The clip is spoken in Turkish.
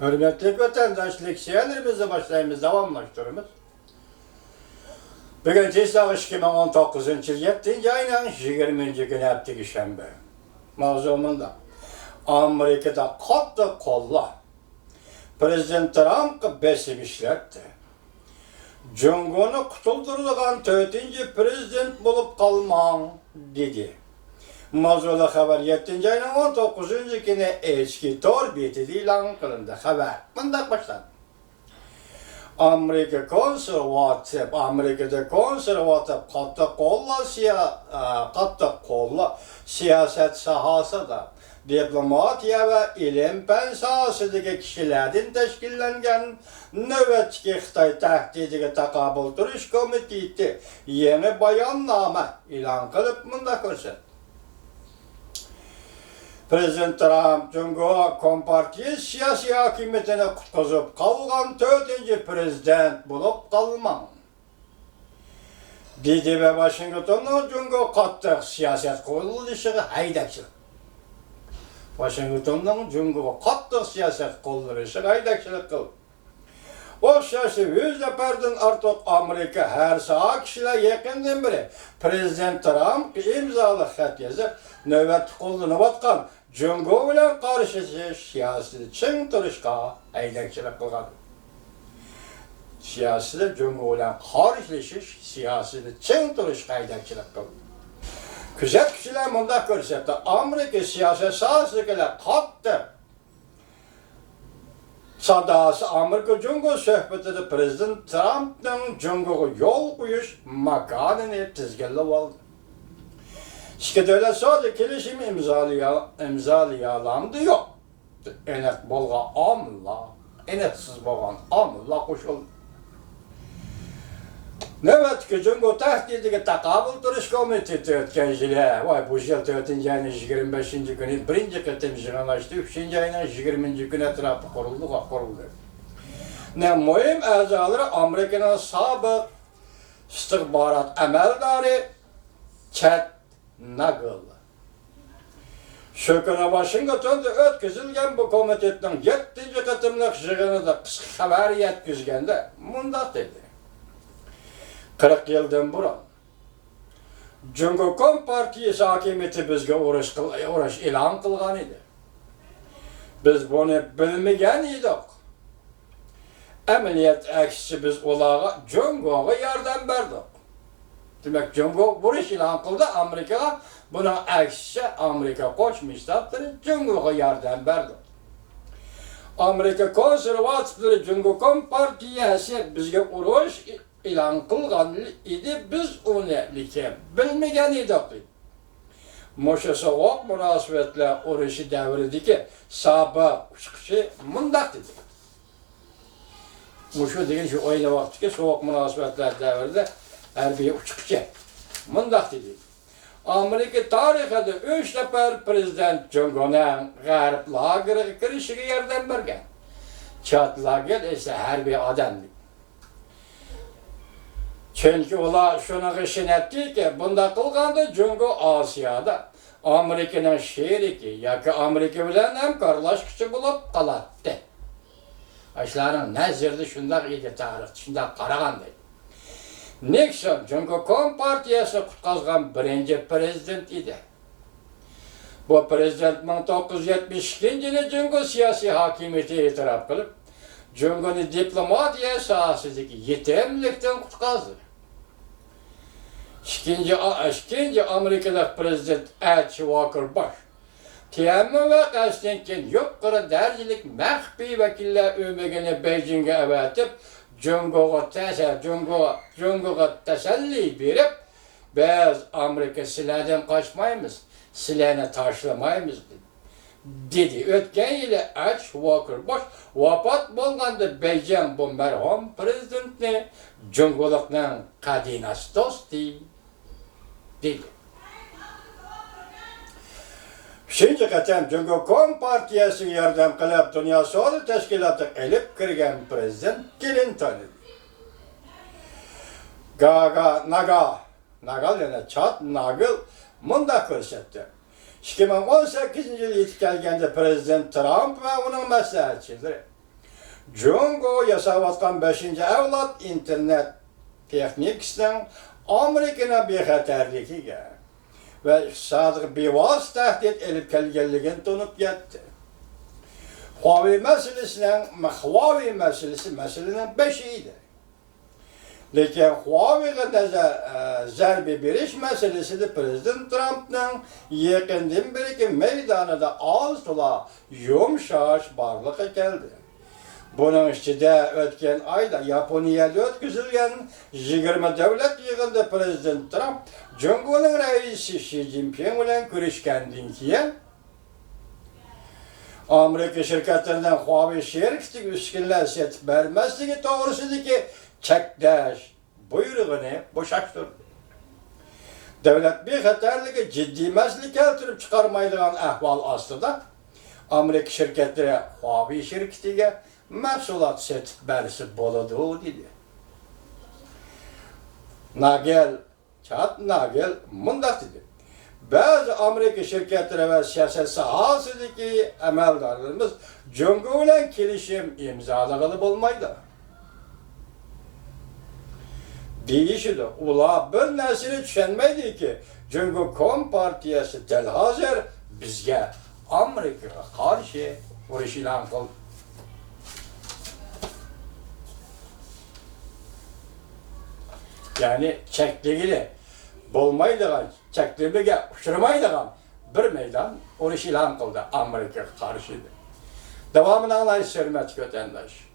Hürmetli vatandaşlık şehirlerimizde başlayımız, davamlaştırımız. Bugün Tisdağı 2019 yıl 7. ayının 20. günü hafta şembe. Mavzumunda Amerika'da katı kolla Prezident Trump besip işlerdi. Cumhur'unu kutuldurduğun 4. prezident bulup kalmam dedi. Mavzula haber 7. ayının 19. günü eski torbiyeti ilan kılındı haber. Bundan başladı. Amerika'da konservatif katı kolla siyaset sahası da diplomatiya ve ilim fen sahasındaki kişilerden teşkillengen nöbetçi Xitay tehdidiga taqabul turuş komiteti yeni bayanname ilan kılıp bunda ko'rsatdi. Prezident Trump Cumhuriyet Kompartiya siyasi hakimiyetini kutquzib kalgan 4. prezident bulup kalmam. dedi ve Washington'un Cumhuriyet katı siyaset kuruluşu haydakçılık. Washington'un Cumhuriyet katı siyaset kuruluşu haydakçılık kıldı. O şaşı 100 depardan artık Amerika her saat kişiler yakından biri Prezident Trump imzalı xat yazıp nöbet kullanıp atkan Cumhuriyet bilen karşı siyasi çın turuşka haydakçılık kılgan. Siyasi Cumhuriyet bilen karşı siyasi çın turuşka haydakçılık kılgan. Güzel kişiler bunda görsetti. Amerika siyaset sahasıkiler kattı. Sadası Amerika Cumhuriyet söhbetinde Prezident Trump'ın Cumhuriyet yol koyuş makanını tizgirli oldu. İki devlet sadece kelişimi imzalayalandı yok. Enek bolga amla, eneksiz bolan amla koşuldu. Nöbet ki Cumhuriyet tehdidiga taqabul turuş komiteti ötkenjiler, vay bu yıl 4. ayının 25. günü birinci kıtım jığınlaştı, 3. ayının 20. günü etrafı kuruldu. Ne mühim azaları Amerika'nın sabık istihbarat emeldarı Chad Nagel. Şu günü Washington'da ötküzülgen bu komitetin 7. kıtımlık jığınıda kısa haber yetkizgende mundaq dedi. 40 yıldan buran Cumhuriyet Partiyasi hakimiyeti bizga urush e'lon qilgan edi. Biz buni bilmagan edik. Amaliyat aksi biz ularga Cumhuriyetga yordam berdik. Demak, Cumhuriyet urush e'lon qildi Amerikaga, buni aksi Amerika qo'shmishlarga Cumhuriyetga yordam berdi. Amerika konservativlari Cumhuriyet Partiyasi bizga urush e'lon qilgan edi, biz uni lekin bilmagan edik. Mosha sovuq munosabatlar urushi davridagi sobiq chiqishi mundaq dedi. Mosha degan shu o'yla vaqtdagi sovuq munosabatlar davrida harbiy uchiqchi mundaq dedi. Amerika tarixida 3 nafar prezident Cumhuriyetning g'arb lageriga kirishiga yordam bergan. Chad lager esa harbiy odamlik. Çünkü ular şunu işinetdi ki, bunda kılganda Cumhuriyet Asya'da Amerika'nın şeriki, yoki Amerika bilen hamkorlashuvchi bulup qalattı. Ashlarning nazarida shunday edi tarix, shunday qaraganday. Nixon Cumhuriyet Kompartiyasini qutqazgan birinchi prezident edi. Bu prezident 1972-yili Cumhuriyet siyasi hakimiyeti e'tirof qilib, Cumhuriyet diplomatiya sohasidagi yetimlikdan qutqazdi. İkinci Amerika'da prezident H. Walker Bush, Tiananmen vakasından keyin yuqori darajalik maxfiy vakillar o'migini Beijingga avatib, Cumhuriyet tasalli berib, biz Amerika sizlardan qochmaymiz, sizlarni tashlamaymiz dedi. O'tgan yili H. Walker Bush vafot bo'lganda Beijing bu marhum prezidentni Cumhuriyetning qadinasi do'sti dedi. Şimdi qatam Cumhuriyet Kompartiyasiga yordam qilib Dunyo sog'liq tashkilotiga elib kirgan prezident Clinton. Nagel yana Chad Nagel mundaq ko'rsatdi. 2018 yılı yetib kelganda Prezident Trump ve onun maslahatçilari Jungo yasavatkan 5. avlod internet texnikasining Amerika'nın bexatarligiga ve iqtisodiy bevosita tahdid elib kelganligini tunib yetdi. Huawei meselesi meselenin beşiydi. Lekin Huawei'ga zarbe berish meselesi de Prezident Trump'ның yaqindan beriki meydanida az tola yumshash barlıqqa keldi. Bunun içinde ötken ayda Yaponiyada ötküzülgen 20 devlet yığında Prezident Trump, Jungo'nun reisi Xi Jinping bilen görüşkenden keyin Amerika şirketlerinden Huawei şirketi üstünler setip vermezliği doğrusundaki çekdaş buyruğunu boşalttırdı. Devlet bir xatarlığı ciddi mesele keltirip çıkarmaydıgan ahval aslında Amerika şirketleri Huawei şirketiga mahsulat setip berisi boladı dedi. Nagel mundaq dedi. Bazı Amerika şirketleri ve siyaset sahasındaki emeldarlarımız Jungo ile kelişim imzalagalı olmaydı. Deyişi de ula bir nesini düşünmeydi ki Jungo Kompartiyası delhazır bizge Amerika'ya karşı vuruş ilan kıldı. Yani çektiğiyle bolmaydıgan, çektiğiyle uçurmaydıgan bir meydan vuruş ilan kıldı Amerika'ya karşıydı. Devamını anlayış hürmet vatandaş.